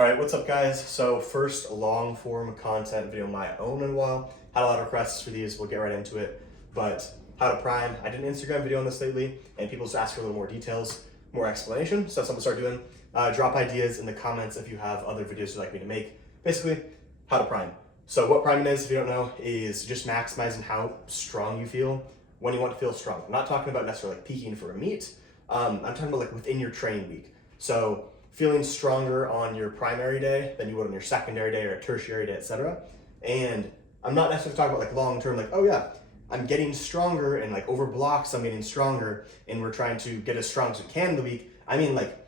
All right, what's up guys? So first long form content video of my own in a while. Had a lot of requests for these, we'll get right into it. But how to prime, I did an Instagram video on this lately and people just asked for a little more details, more explanation. So that's what I'm gonna start doing. Drop ideas in the comments if you have other videos you'd like me to make. Basically, how to prime. So what priming is, if you don't know, is just maximizing how strong you feel when you want to feel strong. I'm not talking about necessarily like peaking for a meet. I'm talking about like within your training week. So feeling stronger on your primary day than you would on your secondary day or a tertiary day, etc. And I'm not necessarily talking about like long term, like, oh yeah, I'm getting stronger and like over blocks I'm getting stronger and we're trying to get as strong as we can in the week. I mean like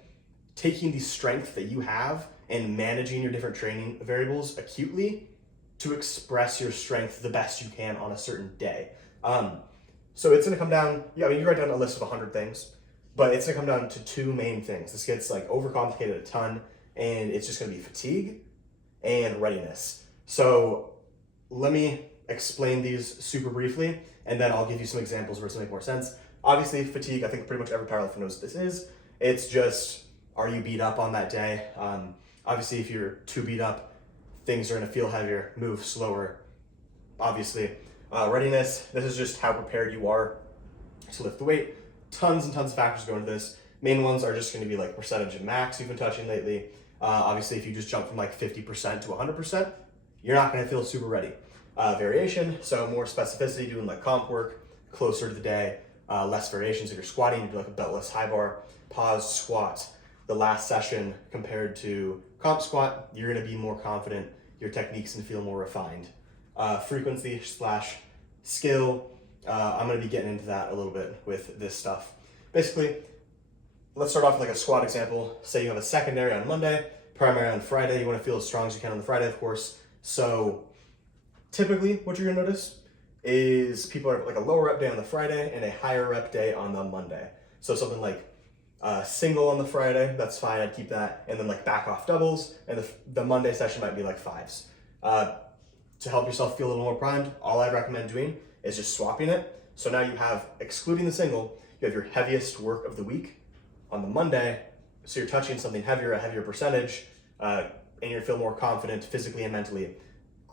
taking the strength that you have and managing your different training variables acutely to express your strength the best you can on a certain day. So it's gonna come down, yeah, I mean you write down a list of 100 things, but it's gonna come down to two main things. This gets like overcomplicated a ton, and it's just gonna be fatigue and readiness. So let me explain these super briefly, and then I'll give you some examples where it's gonna make more sense. Obviously, fatigue, I think pretty much every powerlifter knows what this is. It's just, are you beat up on that day? Obviously, if you're too beat up, things are gonna feel heavier, move slower, obviously. Readiness, this is just how prepared you are to lift the weight. Tons and tons of factors go into this. Main ones are just going to be like percentage of max you've been touching lately. Obviously, if you just jump from like 50% to 100%, you're not going to feel super ready. Variation, so more specificity, doing like comp work closer to the day. Less variations if you're squatting, you do like a beltless high bar. Pause squat. The last session compared to comp squat, you're going to be more confident. Your technique's going to feel more refined. Frequency / skill. I'm going to be getting into that a little bit with this stuff. Basically, let's start off with like a squat example. Say you have a secondary on Monday, primary on Friday. You want to feel as strong as you can on the Friday, of course. So typically what you're going to notice is people are like a lower rep day on the Friday and a higher rep day on the Monday. So something like single on the Friday, that's fine, I'd keep that. And then like back off doubles, and the Monday session might be like fives. To help yourself feel a little more primed, all I'd recommend doing is just swapping it. So now you have, excluding the single, you have your heaviest work of the week on the Monday. So you're touching something heavier, a heavier percentage, and you're gonna feel more confident physically and mentally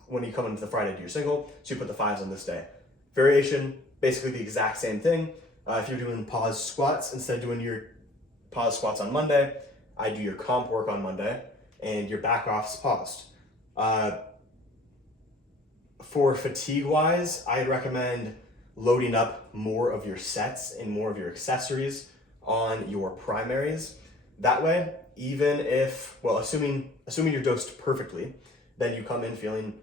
when you come into the Friday to your single. So you put the fives on this day. Variation, basically the exact same thing. If you're doing pause squats, instead of doing your pause squats on Monday, I do your comp work on Monday and your back offs paused. For fatigue wise, I'd recommend loading up more of your sets and more of your accessories on your primaries. That way, even if, well, assuming you're dosed perfectly, then you come in feeling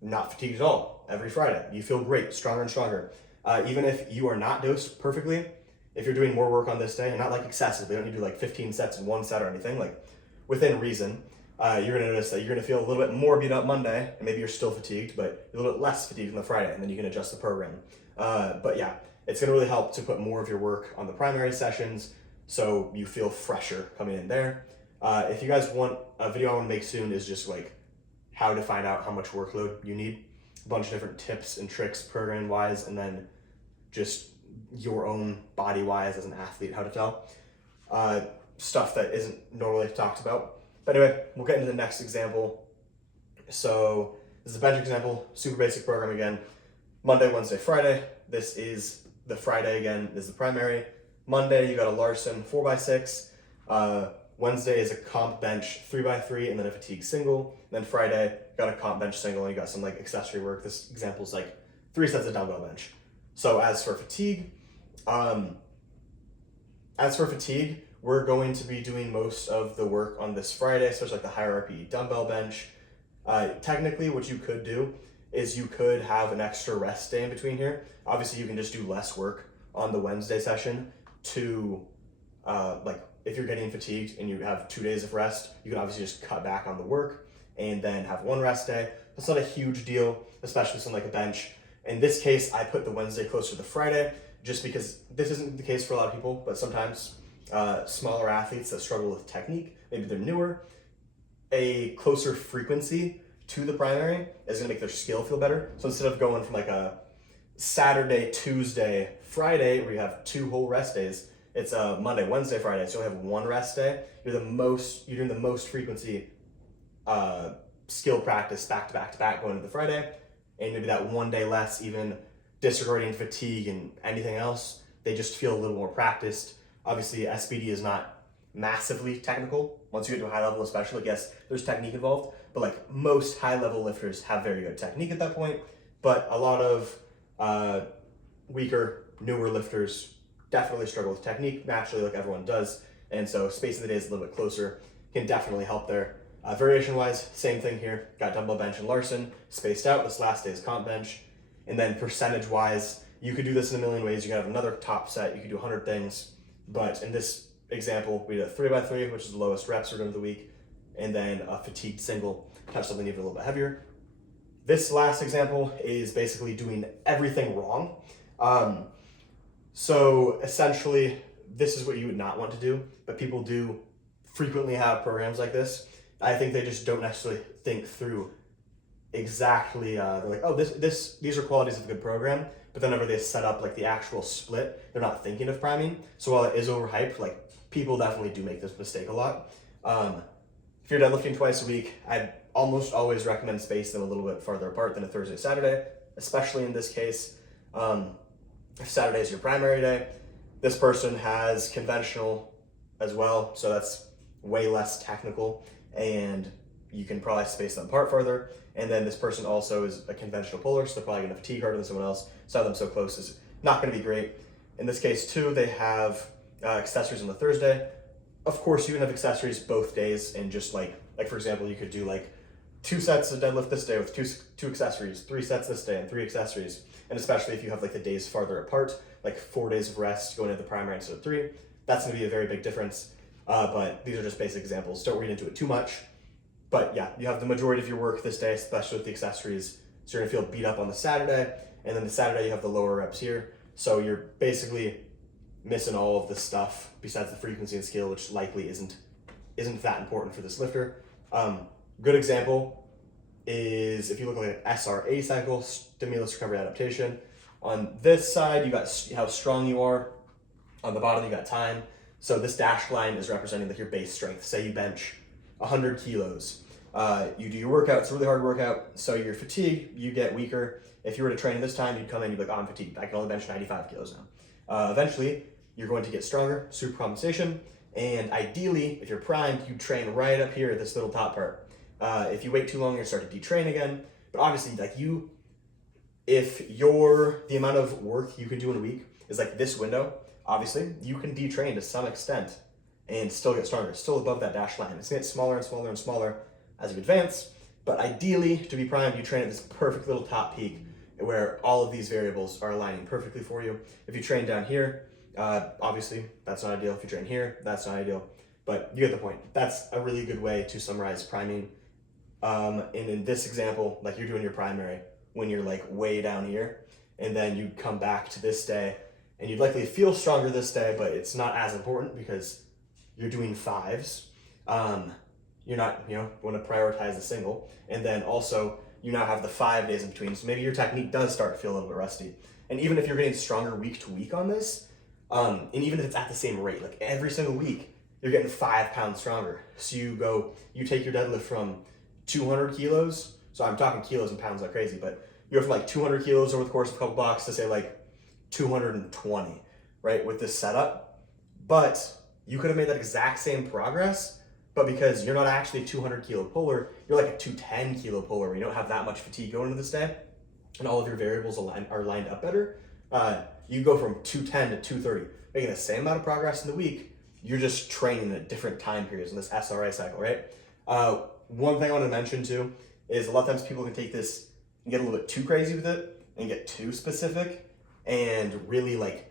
not fatigued at all every Friday. You feel great, stronger and stronger. Even if you are not dosed perfectly, if you're doing more work on this day, and not like excessive, you don't need to do like 15 sets in one set or anything, like within reason, you're gonna notice that you're gonna feel a little bit more beat up Monday, and maybe you're still fatigued, but you're a little bit less fatigued on the Friday, and then you can adjust the program. But yeah, it's gonna really help to put more of your work on the primary sessions, so you feel fresher coming in there. If you guys want, a video I wanna make soon is just like how to find out how much workload you need. A bunch of different tips and tricks programming wise, and then just your own body wise as an athlete, how to tell. Stuff that isn't normally talked about. But anyway, we'll get into the next example. So this is a bench example, super basic program again. Monday, Wednesday, Friday. This is the Friday again, this is the primary. Monday, you got a Larson 4x6. Wednesday is a comp bench 3x3 and then a fatigue single. And then Friday, you got a comp bench single and you got some like accessory work. This example is like 3 sets of dumbbell bench. So as for fatigue, we're going to be doing most of the work on this Friday, especially like the higher RPE dumbbell bench. Technically, what you could do is you could have an extra rest day in between here. Obviously, you can just do less work on the Wednesday session to, like if you're getting fatigued and you have 2 days of rest, you can obviously just cut back on the work and then have one rest day. It's not a huge deal, especially something like a bench. In this case, I put the Wednesday closer to the Friday just because this isn't the case for a lot of people, but sometimes smaller athletes that struggle with technique, maybe they're newer, a closer frequency to the primary is gonna make their skill feel better. So instead of going from like a Saturday, Tuesday, Friday, where you have 2 whole rest days, it's a Monday, Wednesday, Friday, so you only have 1 rest day. You're doing the most frequency skill practice back to back to back going into the Friday, and maybe that one day less, even disregarding fatigue and anything else, they just feel a little more practiced. Obviously, SBD is not massively technical. Once you get to a high level, especially, yes, there's technique involved, but like most high level lifters have very good technique at that point. But a lot of weaker, newer lifters definitely struggle with technique naturally, like everyone does. And so spacing the days a little bit closer can definitely help there. Variation wise, same thing here. Got dumbbell bench and Larson spaced out. This last day is comp bench. And then percentage wise, you could do this in a million ways. You could have another top set. You could do 100 things. But in this example, we did a 3x3, which is the lowest reps we're doing of the week. And then a fatigued single, touch something even a little bit heavier. This last example is basically doing everything wrong. So essentially, this is what you would not want to do, but people do frequently have programs like this. I think they just don't necessarily think through exactly, they're like, oh, these are qualities of a good program, but then whenever they set up like the actual split, they're not thinking of priming. So while it is overhyped, like people definitely do make this mistake a lot. If you're deadlifting twice a week, I'd almost always recommend space them a little bit farther apart than a Thursday, Saturday, especially in this case. If Saturday is your primary day, this person has conventional as well, so that's way less technical, and you can probably space them apart further. And then this person also is a conventional puller, so they're probably gonna fatigue harder than someone else. So having them so close is not gonna be great. In this case too, they have accessories on the Thursday. Of course, you can have accessories both days, and just like for example, you could do like 2 sets of deadlift this day with two accessories, 3 sets this day and 3 accessories. And especially if you have like the days farther apart, like 4 days of rest going into the primary instead of 3, that's gonna be a very big difference. But these are just basic examples. Don't read into it too much. But yeah, you have the majority of your work this day, especially with the accessories. So you're gonna feel beat up on the Saturday, and then the Saturday you have the lower reps here. So you're basically missing all of the stuff besides the frequency and skill, which likely isn't that important for this lifter. Good example is if you look at an SRA cycle, stimulus recovery adaptation. On this side, you got how strong you are. On the bottom, you got time. So this dashed line is representing like your base strength. Say you bench 100 kilos. You do your workout, it's a really hard workout, so your fatigue, you get weaker. If you were to train this time, you'd come in, you'd be like, oh, I'm fatigued, I can only bench 95 kilos now. Eventually, you're going to get stronger, supercompensation, and ideally, if you're primed, you train right up here at this little top part. If you wait too long, you're starting to detrain again. But obviously, like if the amount of work you can do in a week is like this window, obviously, you can detrain to some extent and still get stronger, still above that dash line. It's gonna get smaller and smaller and smaller as you advance, but ideally, to be primed, you train at this perfect little top peak where all of these variables are aligning perfectly for you. If you train down here, obviously, that's not ideal. If you train here, that's not ideal, but you get the point. That's a really good way to summarize priming. And in this example, like you're doing your primary when you're like way down here, and then you come back to this day, and you'd likely feel stronger this day, but it's not as important because you're doing 5s. You're not, want to prioritize the single. And then also, you now have the 5 days in between. So maybe your technique does start to feel a little bit rusty. And even if you're getting stronger week to week on this, and even if it's at the same rate, like every single week, you're getting 5 pounds stronger. So you take your deadlift from 200 kilos. So I'm talking kilos and pounds like crazy, but you go from like 200 kilos over the course of a couple blocks to say like 220, right, with this setup. But you could have made that exact same progress, but because you're not actually a 200 kilo puller, you're like a 210 kilo puller where you don't have that much fatigue going into this day, and all of your variables are lined up better. You go from 210 to 230, making the same amount of progress in the week. You're just training at different time periods in this SRA cycle, right? One thing I want to mention too is a lot of times people can take this and get a little bit too crazy with it and get too specific and really like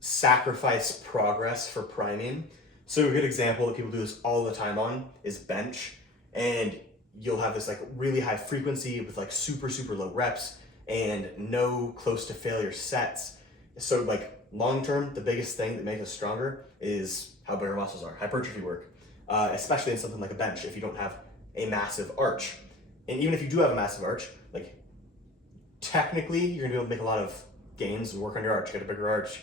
sacrifice progress for priming. So a good example that people do this all the time on is bench, and you'll have this like really high frequency with like super, super low reps and no close to failure sets. So like long-term, the biggest thing that makes us stronger is how big our muscles are, hypertrophy work, especially in something like a bench if you don't have a massive arch. And even if you do have a massive arch, like technically you're gonna be able to make a lot of gains and work on your arch, get a bigger arch,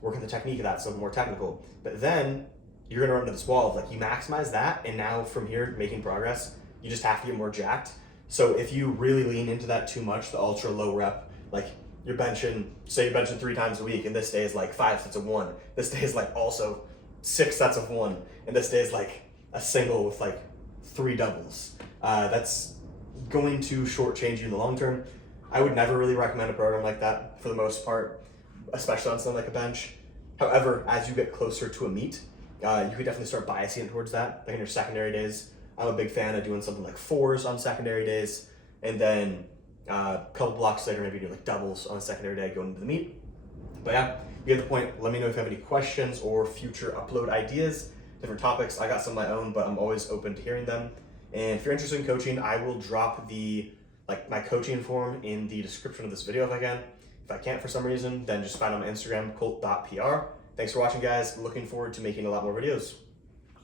work on the technique of that, so more technical. But then you're gonna run into this wall of like, you maximize that, and now from here, making progress, you just have to get more jacked. So if you really lean into that too much, the ultra low rep, like you're benching, say you're benching 3 times a week, and this day is like 5 sets of 1. This day is like also 6 sets of 1, and this day is like a single with like 3 doubles. That's going to shortchange you in the long term. I would never really recommend a program like that for the most part, especially on something like a bench. However, as you get closer to a meet, you could definitely start biasing it towards that. Like in your secondary days, I'm a big fan of doing something like 4s on secondary days, and then a couple blocks later, maybe do like doubles on a secondary day going into the meet. But yeah, you get the point. Let me know if you have any questions or future upload ideas, different topics. I got some of my own, but I'm always open to hearing them. And if you're interested in coaching, I will drop my coaching form in the description of this video if I can. If I can't for some reason, then just find it on my Instagram, colt.pr. Thanks for watching, guys. Looking forward to making a lot more videos.